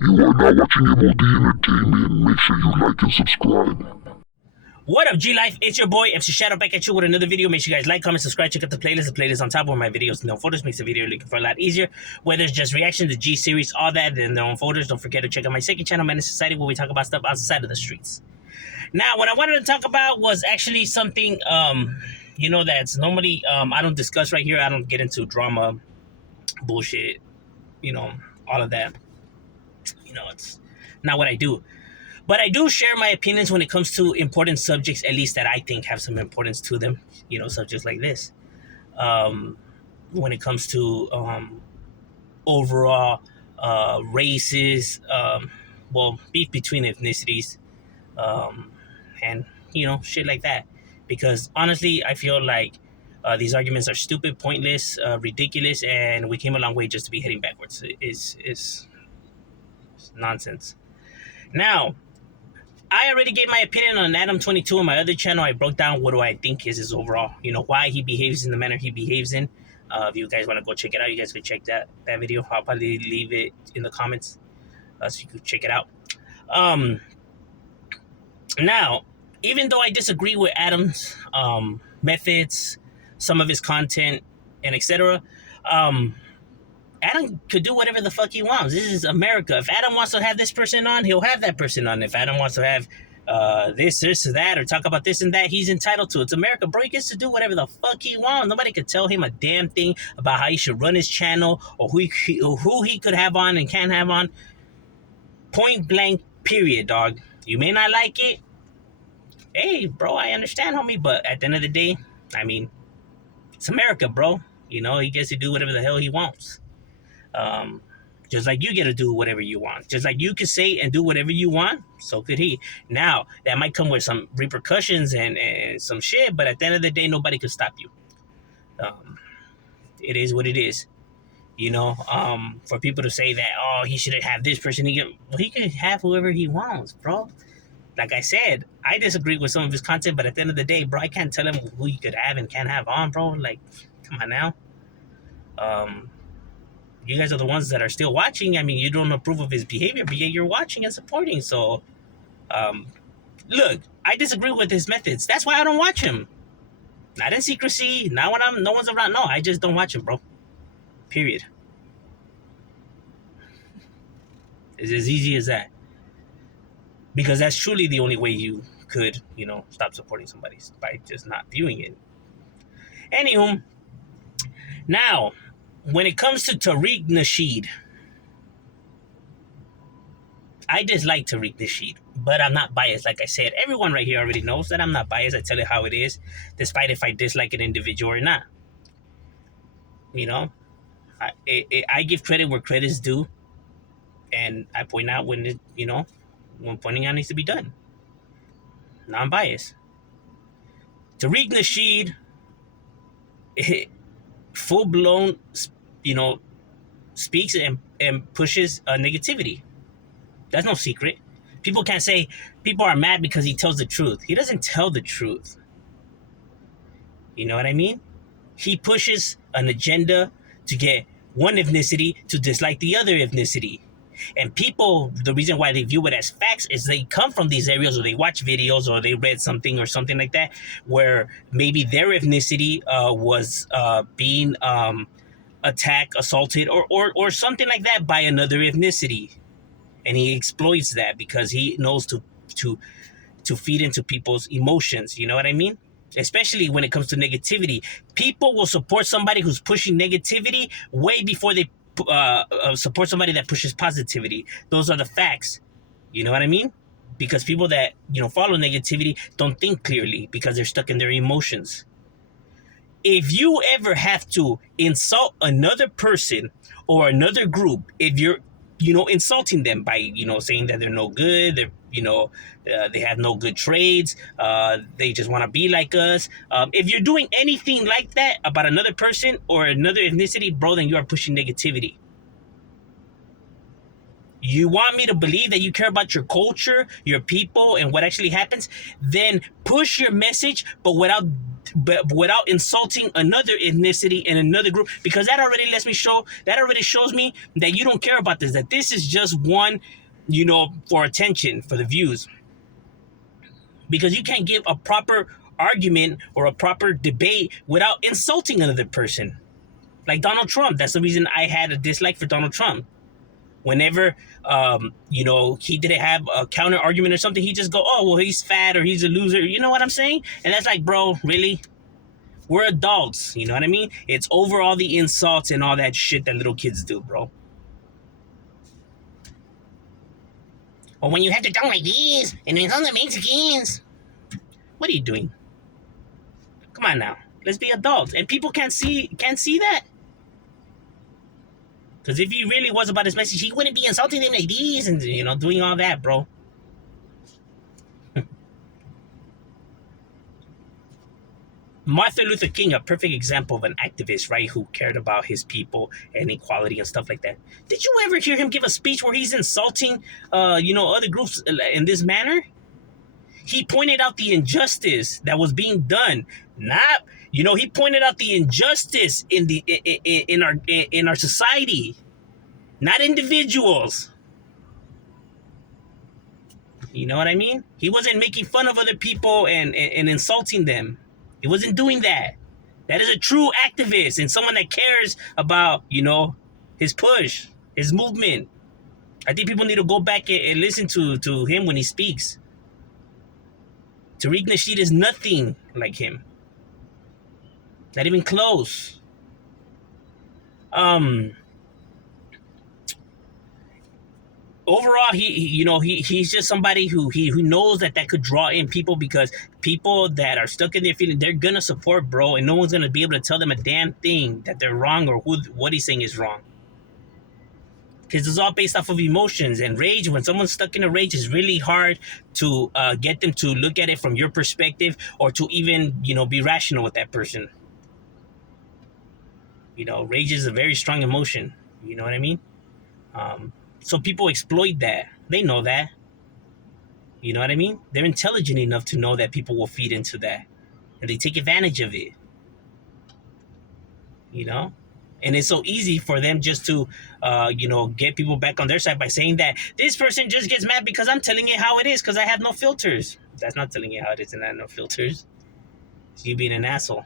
You are now watching M.O.D Entertainment. Make sure you like and subscribe. What up, G Life? It's your boy MC Shadow back at you with another video. Make sure you guys like, comment, subscribe, check out the playlist. The playlist on top where my videos and no photos makes the video looking for a lot easier. Whether it's just reaction to G series, all that, then their own photos. Don't forget to check out my second channel, Man in Society, where we talk about stuff outside of the streets. Now, what I wanted to talk about was actually something, that's normally I don't discuss right here. I don't get into drama, bullshit, all of that. It's not what I do. But I do share my opinions when it comes to important subjects, at least that I think have some importance to them. Subjects like this. When it comes to overall races, beef between ethnicities, and shit like that. Because honestly, I feel like these arguments are stupid, pointless, ridiculous, and we came a long way just to be heading backwards. It's nonsense. Now, I already gave my opinion on Adam 22 on my other channel. I broke down what do I think is his overall, why he behaves in the manner he behaves in. If you guys want to go check it out, you guys could check that video. I'll probably leave it in the comments so you could check it out. Now, even though I disagree with Adam's methods, some of his content, and etc., Adam could do whatever the fuck he wants. This is America. If Adam wants to have this person on, he'll have that person on. If Adam wants to have this, or that, or talk about this and that, he's entitled to. It's America, bro. He gets to do whatever the fuck he wants. Nobody could tell him a damn thing about how he should run his channel or who he could have on and can't have on. Point blank, period, dog. You may not like it. Hey, bro, I understand, homie. But at the end of the day, I mean, it's America, bro. He gets to do whatever the hell he wants. Just like you get to do whatever you want. Just like you could say and do whatever you want, so could he. Now, that might come with some repercussions and some shit, but at the end of the day, nobody could stop you. It is what it is. For people to say that, oh, he should have this person, he could have whoever he wants, bro. Like I said, I disagree with some of his content, but at the end of the day, bro, I can't tell him who he could have and can't have on, bro. Like, come on now. You guys are the ones that are still watching. I mean, you don't approve of his behavior, but yet you're watching and supporting. So, look, I disagree with his methods. That's why I don't watch him. Not in secrecy, not when no one's around. No, I just don't watch him, bro. Period. It's as easy as that. Because that's truly the only way you could, stop supporting somebody, by just not viewing it. Anywho, now, when it comes to Tareq Nasheed, I dislike Tareq Nasheed, but I'm not biased. Like I said, everyone right here already knows that I'm not biased. I tell it how it is, despite if I dislike an individual or not. I give credit where credit's due, and I point out when when pointing out needs to be done. Non-biased. Tareq Nasheed, full-blown, speaks and pushes negativity. That's no secret. People can't say people are mad because he tells the truth. He doesn't tell the truth. You know what I mean? He pushes an agenda to get one ethnicity to dislike the other ethnicity. And people, the reason why they view it as facts is they come from these areas, or they watch videos, or they read something or something like that, where maybe their ethnicity was being attacked, assaulted, or something like that by another ethnicity. And he exploits that because he knows to feed into people's emotions. You know what I mean? Especially when it comes to negativity. People will support somebody who's pushing negativity way before they support somebody that pushes positivity. Those are the facts. You know what I mean? Because people that, follow negativity don't think clearly because they're stuck in their emotions. If you ever have to insult another person or another group, if you're, insulting them by, saying that they're no good, they're, they have no good trades, they just want to be like us. If you're doing anything like that about another person or another ethnicity, bro, then you are pushing negativity. You want me to believe that you care about your culture, your people, and what actually happens? Then push your message, but without but without insulting another ethnicity and another group, because that already shows me that you don't care about this, that this is just one, for attention, for the views. Because you can't give a proper argument or a proper debate without insulting another person. Like Donald Trump. That's the reason I had a dislike for Donald Trump. Whenever he didn't have a counter argument or something, he just go, oh well, he's fat or he's a loser. You know what I'm saying? And that's like, bro, really? We're adults. You know what I mean? It's over all the insults and all that shit that little kids do, bro. Or when you have to talk like this and it's on the Mexicans. What are you doing? Come on now. Let's be adults. And people can't see that. Because if he really was about his message, he wouldn't be insulting them like these and, doing all that, bro. Martin Luther King, a perfect example of an activist, right, who cared about his people and equality and stuff like that. Did you ever hear him give a speech where he's insulting, other groups in this manner? He pointed out the injustice that was being done. He pointed out the injustice in our society, not individuals. You know what I mean? He wasn't making fun of other people and insulting them. He wasn't doing that. That is a true activist and someone that cares about, his push, his movement. I think people need to go back and listen to him when he speaks. Tareq Nasheed is nothing like him. Not even close. Overall, he's just somebody who knows that could draw in people, because people that are stuck in their feeling, they're gonna support bro, and no one's gonna be able to tell them a damn thing that they're wrong or what he's saying is wrong. Because it's all based off of emotions and rage. When someone's stuck in a rage, it's really hard to get them to look at it from your perspective, or to even be rational with that person. Rage is a very strong emotion. You know what I mean? So people exploit that. They know that. You know what I mean? They're intelligent enough to know that people will feed into that. And they take advantage of it. And it's so easy for them just to, get people back on their side by saying that this person just gets mad because I'm telling it how it is because I have no filters. That's not telling you how it is and I have no filters. It's you being an asshole.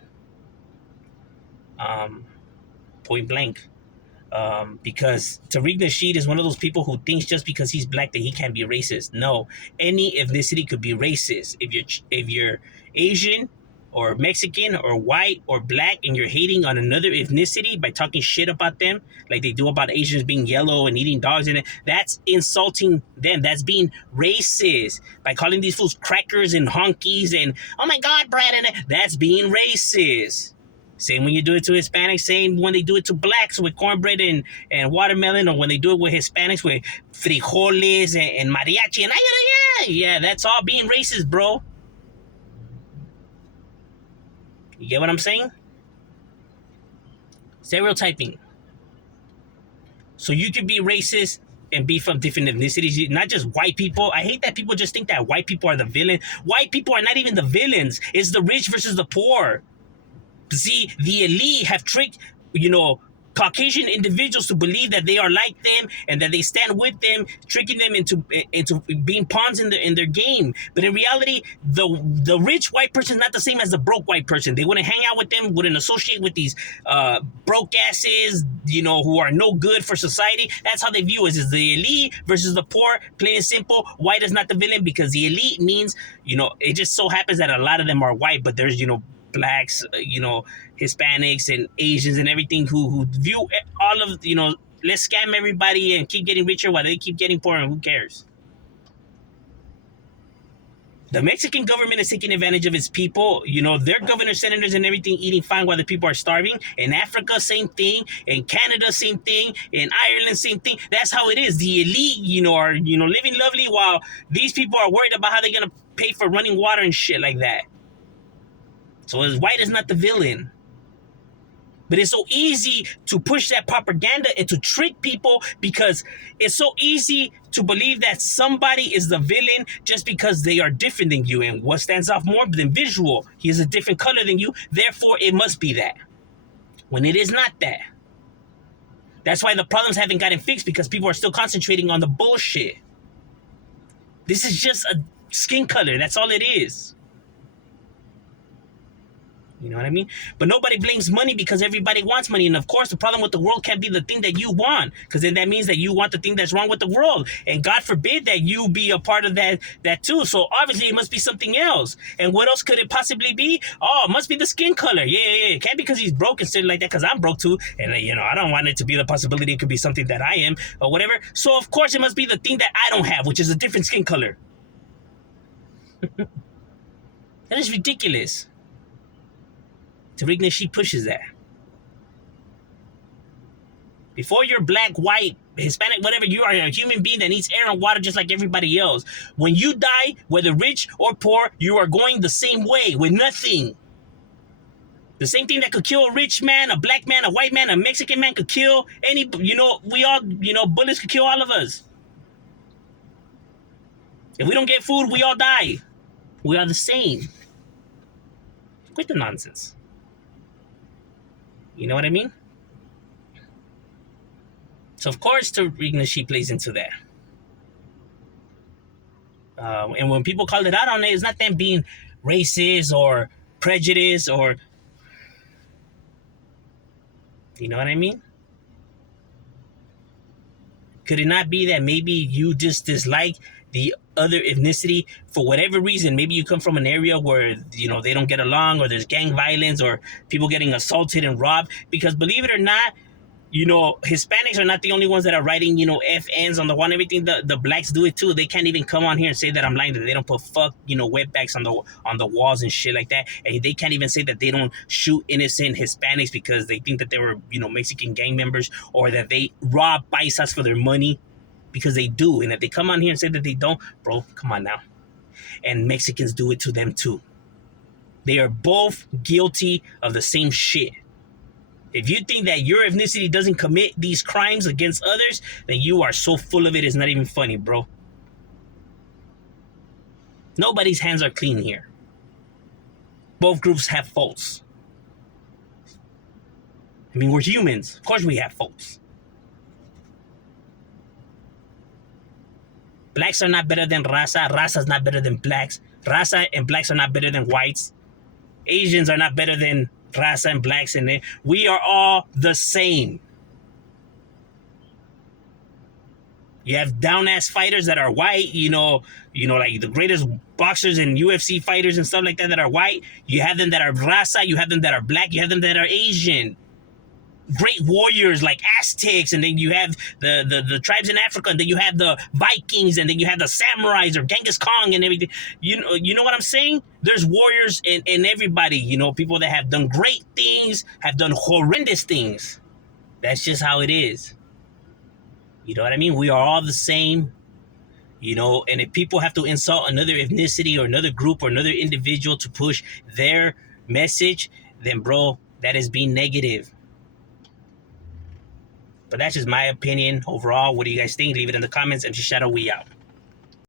Point blank. Because Tareq Nasheed is one of those people who thinks just because he's black that he can't be racist. No, any ethnicity could be racist. If you're Asian or Mexican or white or black and you're hating on another ethnicity by talking shit about them, like they do about Asians being yellow and eating dogs, and that's insulting them. That's being racist. By calling these fools crackers and honkies and, oh my God, Brad, and that's being racist. Same when you do it to Hispanics, same when they do it to blacks with cornbread and watermelon, or when they do it with Hispanics with frijoles and mariachi. And yeah, that's all being racist, bro. You get what I'm saying? Stereotyping. So you could be racist and be from different ethnicities, not just white people. I hate that people just think that white people are the villain. White people are not even the villains. It's the rich versus the poor. See, the elite have tricked, Caucasian individuals to believe that they are like them and that they stand with them, tricking them into being pawns in their game. But in reality, the rich white person is not the same as the broke white person. They wouldn't hang out with them, wouldn't associate with these broke asses, who are no good for society. That's how they view us, is the elite versus the poor. Plain and simple, white is not the villain, because the elite means, it just so happens that a lot of them are white, but there's, blacks, Hispanics and Asians and everything who view all of, let's scam everybody and keep getting richer while they keep getting poorer, and who cares? The Mexican government is taking advantage of its people. Their governors, senators, and everything eating fine while the people are starving. In Africa, same thing. In Canada, same thing. In Ireland, same thing. That's how it is. The elite, are, living lovely while these people are worried about how they're going to pay for running water and shit like that. So white is not the villain. But it's so easy to push that propaganda and to trick people because it's so easy to believe that somebody is the villain just because they are different than you. And what stands off more than visual? He is a different color than you, therefore it must be that. When it is not that. That's why the problems haven't gotten fixed, because people are still concentrating on the bullshit. This is just a skin color. That's all it is. You know what I mean? But nobody blames money because everybody wants money. And of course, the problem with the world can't be the thing that you want, because then that means that you want the thing that's wrong with the world. And God forbid that you be a part of that too. So obviously it must be something else. And what else could it possibly be? Oh, it must be the skin color. Yeah. It can't be because he's broke and shit like that, because I'm broke too. And I don't want it to be the possibility it could be something that I am or whatever. So of course it must be the thing that I don't have, which is a different skin color. That is ridiculous. Tareq Nasheed pushes that. Before you're black, white, Hispanic, whatever, you are a human being that needs air and water just like everybody else. When you die, whether rich or poor, you are going the same way with nothing. The same thing that could kill a rich man, a black man, a white man, a Mexican man could kill any, we all, bullets could kill all of us. If we don't get food, we all die. We are the same. Quit the nonsense. You know what I mean? So of course, Tareq Nasheed plays into that. And when people call it out on it, it's not them being racist or prejudiced or, you know what I mean? Could it not be that maybe you just dislike the other ethnicity for whatever reason? Maybe you come from an area where, they don't get along, or there's gang violence, or people getting assaulted and robbed. Because believe it or not, Hispanics are not the only ones that are writing, FNs on the wall and everything. The blacks do it too. They can't even come on here and say that I'm lying, that they don't put wetbacks on the walls and shit like that. And they can't even say that they don't shoot innocent Hispanics because they think that they were, Mexican gang members, or that they rob paisas for their money, because they do. And if they come on here and say that they don't, bro, come on now. And Mexicans do it to them too. They are both guilty of the same shit. If you think that your ethnicity doesn't commit these crimes against others, then you are so full of it, it's not even funny, bro. Nobody's hands are clean here. Both groups have faults. I mean, we're humans. Of course we have faults. Blacks are not better than raza. Raza's not better than blacks. Raza and blacks are not better than whites. Asians are not better than raza and blacks, and we are all the same. You have down-ass fighters that are white, like the greatest boxers and UFC fighters and stuff like that are white. You have them that are raza, you have them that are black, you have them that are Asian. Great warriors like Aztecs, and then you have the tribes in Africa, and then you have the Vikings, and then you have the samurais or Genghis Khan and everything. You know what I'm saying? There's warriors in everybody, people that have done great things, have done horrendous things. That's just how it is. You know what I mean? We are all the same, and if people have to insult another ethnicity or another group or another individual to push their message, then bro, that is being negative. But that's just my opinion overall. What do you guys think? Leave it in the comments. And Shadow, we out.